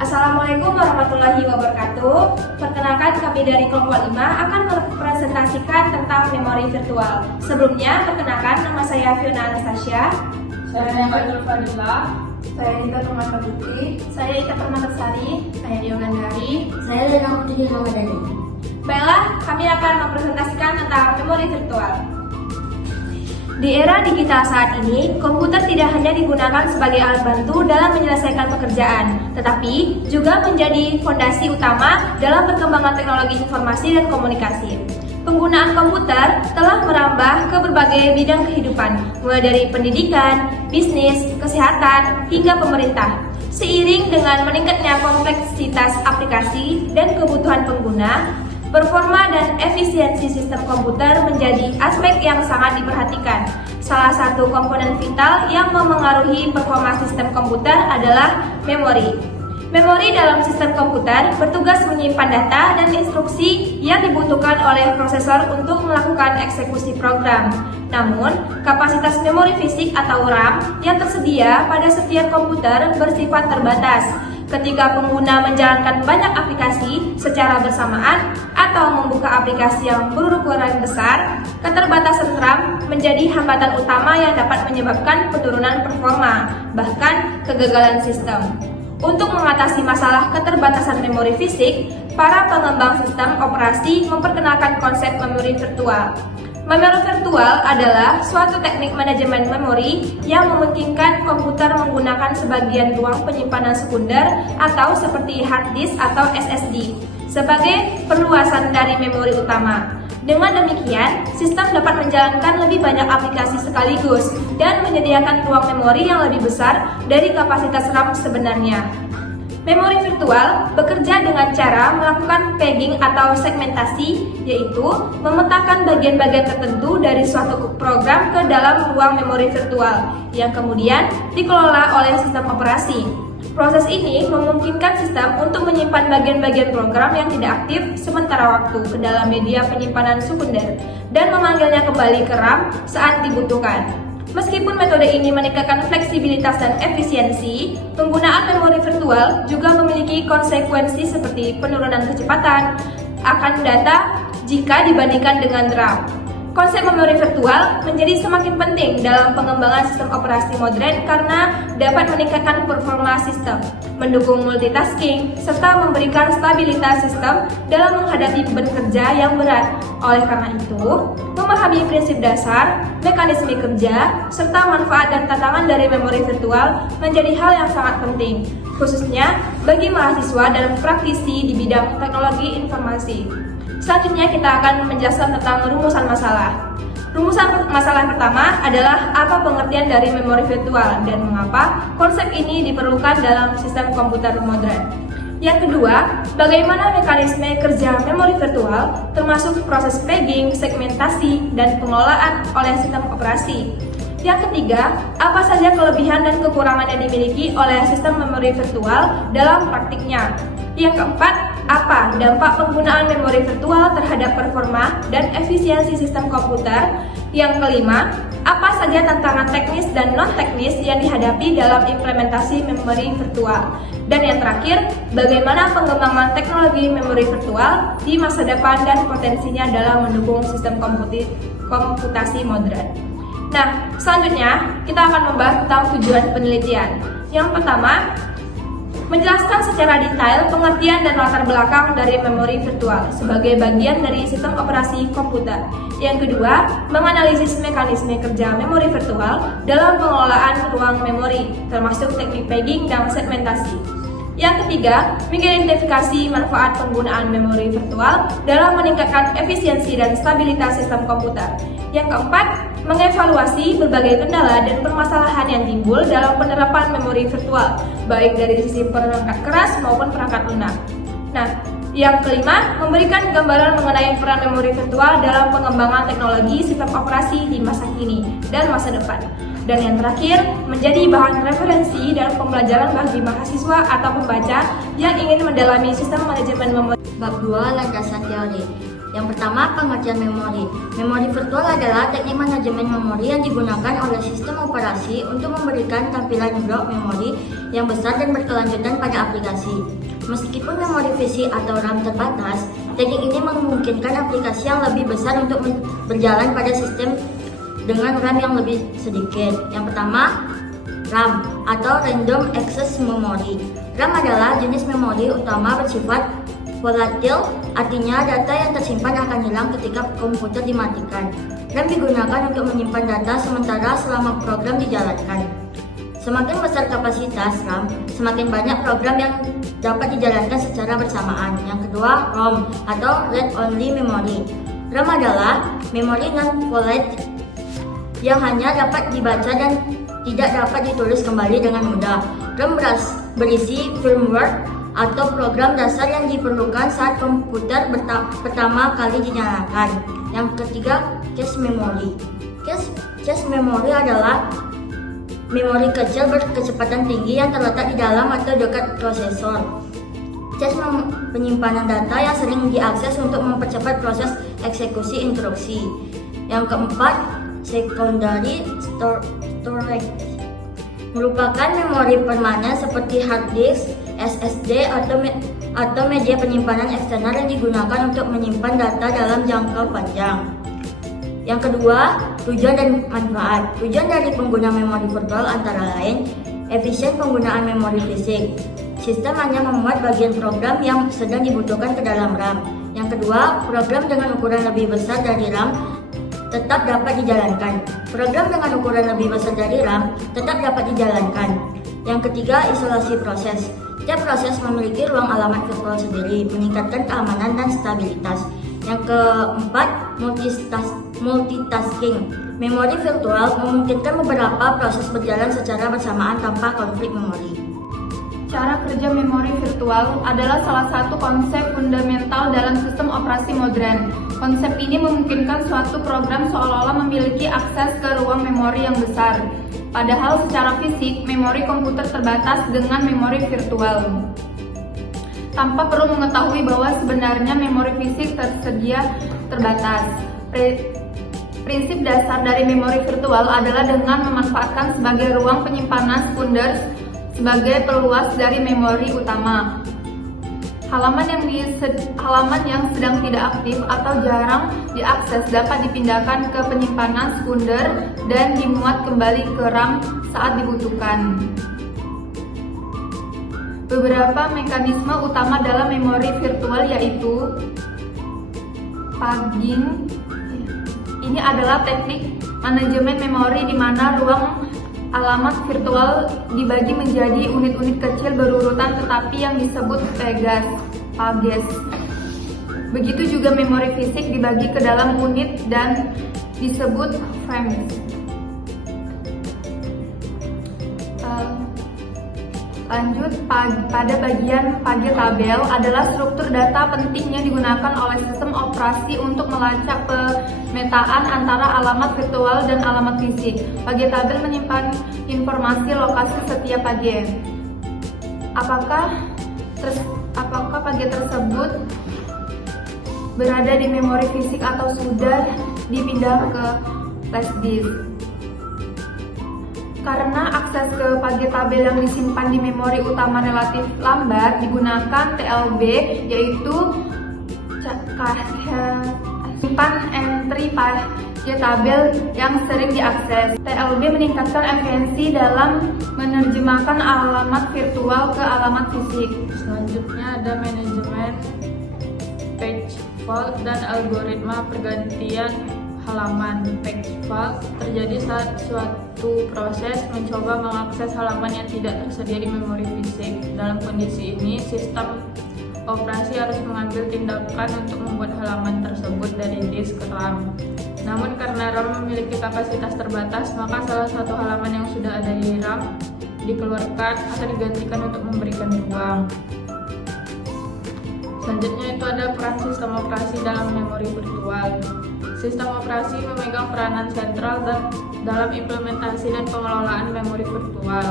Assalamualaikum warahmatullahi wabarakatuh. Perkenalkan, kami dari kelompok 5 akan mempresentasikan tentang memori virtual. Sebelumnya, perkenalkan, nama saya Fiona Anastasia. Saya Fatul Fadila. Saya Ita Permata Putri. Saya Ita Permatasari. Saya Dio Gandari. Saya Lena Putri Ramadhani. Baiklah, kami akan mempresentasikan tentang memori virtual. Di era digital saat ini, komputer tidak hanya digunakan sebagai alat bantu dalam menyelesaikan pekerjaan, tetapi juga menjadi fondasi utama dalam perkembangan teknologi informasi dan komunikasi. Penggunaan komputer telah merambah ke berbagai bidang kehidupan, mulai dari pendidikan, bisnis, kesehatan, hingga pemerintah. Seiring dengan meningkatnya kompleksitas aplikasi dan kebutuhan pengguna, performa dan efisiensi sistem komputer menjadi aspek yang sangat diperhatikan. Salah satu komponen vital yang memengaruhi performa sistem komputer adalah memori. Memori dalam sistem komputer bertugas menyimpan data dan instruksi yang dibutuhkan oleh prosesor untuk melakukan eksekusi program. Namun, kapasitas memori fisik atau RAM yang tersedia pada setiap komputer bersifat terbatas. Ketika pengguna menjalankan banyak aplikasi secara bersamaan atau membuka aplikasi yang berukuran besar, keterbatasan RAM menjadi hambatan utama yang dapat menyebabkan penurunan performa, bahkan kegagalan sistem. Untuk mengatasi masalah keterbatasan memori fisik, para pengembang sistem operasi memperkenalkan konsep memori virtual. Memori virtual adalah suatu teknik manajemen memori yang memungkinkan komputer menggunakan sebagian ruang penyimpanan sekunder atau seperti hard disk atau SSD sebagai perluasan dari memori utama. Dengan demikian, sistem dapat menjalankan lebih banyak aplikasi sekaligus dan menyediakan ruang memori yang lebih besar dari kapasitas RAM sebenarnya. Memori virtual bekerja dengan cara melakukan pegging atau segmentasi, yaitu memetakan bagian-bagian tertentu dari suatu program ke dalam ruang memori virtual yang kemudian dikelola oleh sistem operasi. Proses ini memungkinkan sistem untuk menyimpan bagian-bagian program yang tidak aktif sementara waktu ke dalam media penyimpanan sekunder dan memanggilnya kembali ke RAM saat dibutuhkan. Meskipun metode ini meningkatkan fleksibilitas dan efisiensi, penggunaan memori virtual juga memiliki konsekuensi seperti penurunan kecepatan akan data jika dibandingkan dengan RAM. Konsep memori virtual menjadi semakin penting dalam pengembangan sistem operasi modern karena dapat meningkatkan performa sistem, mendukung multitasking, serta memberikan stabilitas sistem dalam menghadapi beban kerja yang berat. Oleh karena itu, memahami prinsip dasar, mekanisme kerja, serta manfaat dan tantangan dari memori virtual menjadi hal yang sangat penting, khususnya bagi mahasiswa dan praktisi di bidang teknologi informasi. Selanjutnya kita akan menjelaskan tentang rumusan masalah. Rumusan masalah pertama adalah apa pengertian dari memori virtual dan mengapa konsep ini diperlukan dalam sistem komputer modern. Yang kedua, bagaimana mekanisme kerja memori virtual termasuk proses pegging, segmentasi, dan pengelolaan oleh sistem operasi. Yang ketiga, apa saja kelebihan dan kekurangan yang dimiliki oleh sistem memori virtual dalam praktiknya. Yang keempat, apa dampak penggunaan memori virtual terhadap performa dan efisiensi sistem komputer? Yang kelima, apa saja tantangan teknis dan non-teknis yang dihadapi dalam implementasi memori virtual? Dan yang terakhir, bagaimana pengembangan teknologi memori virtual di masa depan dan potensinya dalam mendukung sistem komputasi modern? Nah, selanjutnya kita akan membahas tentang tujuan penelitian. Yang pertama, menjelaskan secara detail pengertian dan latar belakang dari memori virtual sebagai bagian dari sistem operasi komputer. Yang kedua, menganalisis mekanisme kerja memori virtual dalam pengelolaan ruang memori, termasuk teknik pegging dan segmentasi. Yang ketiga, mengidentifikasi manfaat penggunaan memori virtual dalam meningkatkan efisiensi dan stabilitas sistem komputer. Yang keempat, mengevaluasi berbagai kendala dan permasalahan yang timbul dalam penerapan memori virtual, baik dari sisi perangkat keras maupun perangkat lunak. Nah, yang kelima, memberikan gambaran mengenai peran memori virtual dalam pengembangan teknologi sistem operasi di masa kini dan masa depan. Dan yang terakhir, menjadi bahan referensi dan pembelajaran bagi mahasiswa atau pembaca yang ingin mendalami sistem manajemen memori. Bab 2, landasan teori. Yang pertama, pengertian memori. Memori virtual adalah teknik manajemen memori yang digunakan oleh sistem operasi untuk memberikan tampilan blok memori yang besar dan berkelanjutan pada aplikasi. Meskipun memori fisik atau RAM terbatas, teknik ini memungkinkan aplikasi yang lebih besar untuk berjalan pada sistem dengan RAM yang lebih sedikit. Yang pertama, RAM atau Random Access Memory. RAM adalah jenis memori utama bersifat volatil, artinya data yang tersimpan akan hilang ketika komputer dimatikan. RAM digunakan untuk menyimpan data sementara selama program dijalankan. Semakin besar kapasitas RAM, semakin banyak program yang dapat dijalankan secara bersamaan. Yang kedua, ROM atau Read Only Memory. RAM adalah memori non-volatile yang hanya dapat dibaca dan tidak dapat ditulis kembali dengan mudah. RAM berisi firmware atau program dasar yang diperlukan saat komputer pertama kali dinyalakan. Yang ketiga, cache memory. Cache memory adalah memori kecil berkecepatan tinggi yang terletak di dalam atau dekat prosesor. Cache penyimpanan data yang sering diakses untuk mempercepat proses eksekusi instruksi. Yang keempat, secondary storage merupakan memori permanen seperti hard disk, SSD atau media penyimpanan eksternal yang digunakan untuk menyimpan data dalam jangka panjang. Yang kedua, tujuan dan manfaat. Tujuan dari pengguna memori virtual antara lain efisien penggunaan memori fisik. Sistem hanya memuat bagian program yang sedang dibutuhkan ke dalam RAM. Yang kedua, program dengan ukuran lebih besar dari RAM tetap dapat dijalankan. Program dengan ukuran lebih besar dari RAM tetap dapat dijalankan. Yang ketiga, isolasi proses. Setiap proses memiliki ruang alamat virtual sendiri, meningkatkan keamanan dan stabilitas. Yang keempat, multitasking. Memori virtual memungkinkan beberapa proses berjalan secara bersamaan tanpa konflik memori. Cara kerja memori virtual adalah salah satu konsep fundamental dalam sistem operasi modern. Konsep ini memungkinkan suatu program seolah-olah memiliki akses ke ruang memori yang besar. Padahal secara fisik, memori komputer terbatas dengan memori virtual. Tanpa perlu mengetahui bahwa sebenarnya memori fisik tersedia terbatas. Prinsip dasar dari memori virtual adalah dengan memanfaatkan sebagai ruang penyimpanan sekunder sebagai peluas dari memori utama. Halaman yang sedang tidak aktif atau jarang diakses dapat dipindahkan ke penyimpanan sekunder dan dimuat kembali ke RAM saat dibutuhkan. Beberapa mekanisme utama dalam memori virtual yaitu paging. Ini adalah teknik manajemen memori di mana ruang alamat virtual dibagi menjadi unit-unit kecil berurutan tetapi yang disebut pages. Begitu juga memori fisik dibagi ke dalam unit dan disebut frames. Lanjut, pada bagian page tabel adalah struktur data penting yang digunakan oleh sistem operasi untuk melacak pemetaan antara alamat virtual dan alamat fisik. Page tabel menyimpan informasi lokasi setiap page. Apakah page tersebut berada di memori fisik atau sudah dipindah ke flash disk? Karena akses ke page tabel yang disimpan di memori utama relatif lambat, digunakan TLB, yaitu simpan entry page tabel yang sering diakses. TLB meningkatkan efisiensi dalam menerjemahkan alamat virtual ke alamat fisik. Selanjutnya ada manajemen page fault dan algoritma pergantian halaman. Page fault terjadi saat suatu proses mencoba mengakses halaman yang tidak tersedia di memori fisik. Dalam kondisi ini, sistem operasi harus mengambil tindakan untuk membuat halaman tersebut dari disk ke RAM. Namun karena RAM memiliki kapasitas terbatas, maka salah satu halaman yang sudah ada di RAM dikeluarkan atau digantikan untuk memberikan ruang. Selanjutnya itu ada peran sistem operasi dalam memori virtual. Sistem operasi memegang peranan sentral dalam implementasi dan pengelolaan memori virtual.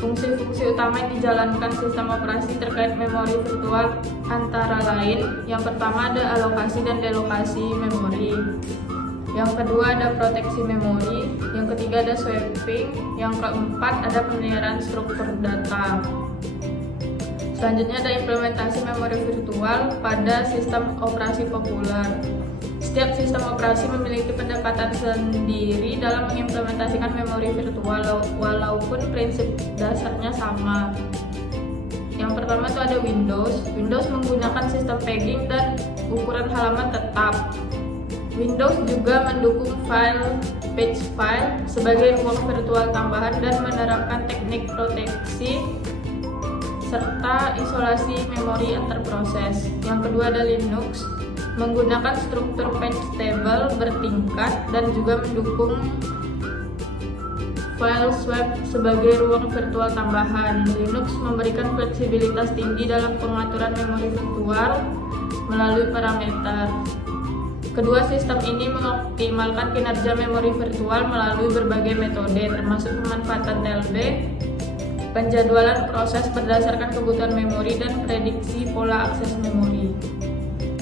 Fungsi-fungsi utama yang dijalankan sistem operasi terkait memori virtual antara lain, yang pertama ada alokasi dan delokasi memori, yang kedua ada proteksi memori, yang ketiga ada swapping, yang keempat ada pemeliharaan struktur data. Selanjutnya ada implementasi memori virtual pada sistem operasi populer. Setiap sistem operasi memiliki pendekatan sendiri dalam mengimplementasikan memori virtual walaupun prinsip dasarnya sama. Yang pertama itu ada Windows. Windows menggunakan sistem pegging dan ukuran halaman tetap. Windows juga mendukung page file sebagai ruang virtual tambahan dan menerapkan teknik proteksi serta isolasi memori antar proses. Yang kedua ada Linux, menggunakan struktur page table bertingkat dan juga mendukung file swap sebagai ruang virtual tambahan. Linux memberikan fleksibilitas tinggi dalam pengaturan memori virtual melalui parameter. Kedua sistem ini mengoptimalkan kinerja memori virtual melalui berbagai metode, termasuk pemanfaatan TLB, penjadwalan proses berdasarkan kebutuhan memori, dan prediksi pola akses memori.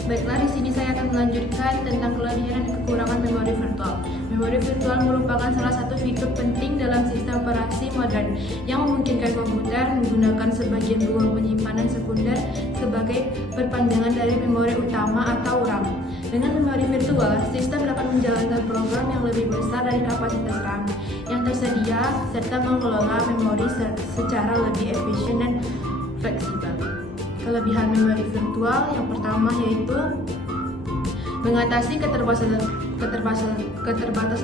Baiklah, di sini saya akan melanjutkan tentang kelebihan dan kekurangan memori virtual. Memori virtual merupakan salah satu fitur penting dalam sistem operasi modern yang memungkinkan komputer menggunakan sebagian ruang penyimpanan sekunder sebagai perpanjangan dari memori utama atau RAM. Dengan memori virtual, sistem dapat menjalankan program yang lebih besar dari kapasitas RAM yang tersedia serta mengelola memori secara lebih efisien dan fleksibel. Kelebihan memori virtual yang pertama yaitu mengatasi keterbatasan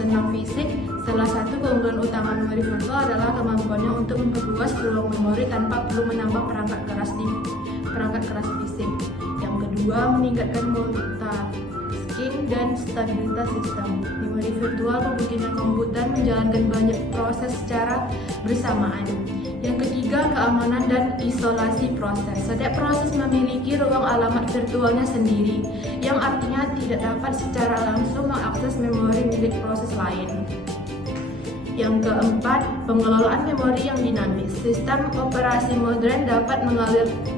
RAM fisik. Salah satu keunggulan utama memori virtual adalah kemampuannya untuk memperluas ruang memori tanpa perlu menambah perangkat keras fisik. Yang kedua, meningkatkan multitasking dan stabilitas sistem. Memori virtual memungkinkan komputer menjalankan banyak proses secara bersamaan. Yang ketiga, keamanan dan isolasi proses. Setiap proses memiliki ruang alamat virtualnya sendiri, yang artinya tidak dapat secara langsung mengakses memori milik proses lain. Yang keempat, pengelolaan memori yang dinamis. Sistem operasi modern dapat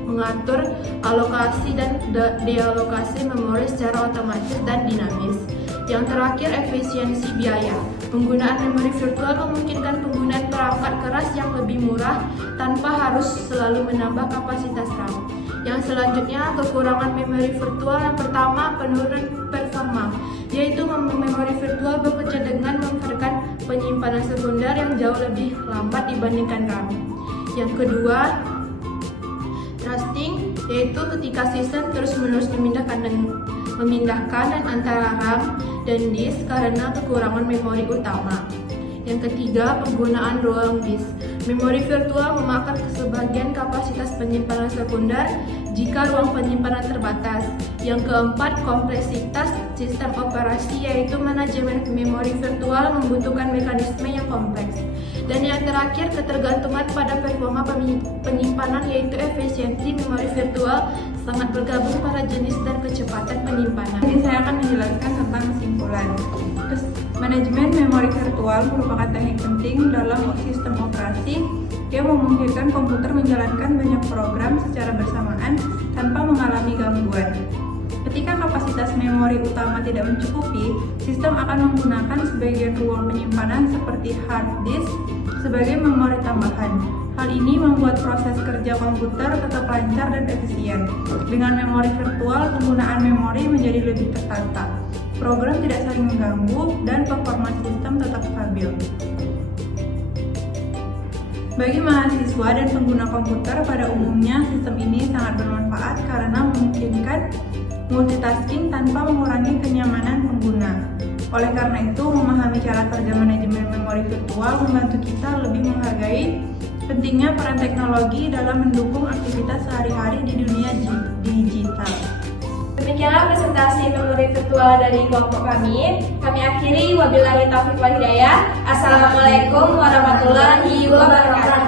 mengatur alokasi dan dealokasi memori secara otomatis dan dinamis. Yang terakhir, efisiensi biaya. Penggunaan memori virtual memungkinkan penggunaan perangkat keras yang lebih murah tanpa harus selalu menambah kapasitas RAM. Yang selanjutnya, kekurangan memori virtual. Yang pertama, penurunan performa, yaitu memori virtual bekerja dengan memberikan penyimpanan sekunder yang jauh lebih lambat dibandingkan RAM. Yang kedua, thrusting, yaitu ketika sistem terus-menerus memindahkan dan antara RAM dan disk karena kekurangan memori utama. Yang ketiga, penggunaan ruang disk. Memori virtual memakan sebagian kapasitas penyimpanan sekunder jika ruang penyimpanan terbatas. Yang keempat, kompleksitas sistem operasi, yaitu manajemen memori virtual membutuhkan mekanisme yang kompleks. Dan yang terakhir, ketergantungan pada performa penyimpanan, yaitu efisiensi memori virtual sangat bergabung pada jenis dan kecepatan penyimpanan. Jadi saya akan menjelaskan tentang kesimpulan. Manajemen memori virtual merupakan teknik penting dalam sistem operasi yang memungkinkan komputer menjalankan banyak program secara bersamaan tanpa mengalami gangguan. Ketika kapasitas memori utama tidak mencukupi, sistem akan menggunakan sebagian ruang penyimpanan seperti hard disk sebagai memori tambahan. Hal ini membuat proses kerja komputer tetap lancar dan efisien. Dengan memori virtual, penggunaan memori menjadi lebih tertata. Program tidak saling mengganggu dan performa sistem tetap stabil. Bagi mahasiswa dan pengguna komputer pada umumnya, sistem ini sangat bermanfaat karena memungkinkan multitasking tanpa mengurangi kenyamanan pengguna. Oleh karena itu, memahami cara kerja manajemen memori virtual membantu kita lebih menghargai pentingnya peran teknologi dalam mendukung aktivitas sehari-hari di dunia digital. Demikianlah presentasi memori virtual dari kelompok kami. Kami akhiri, wabillahi taufiq wal hidayah. Assalamualaikum warahmatullahi wabarakatuh.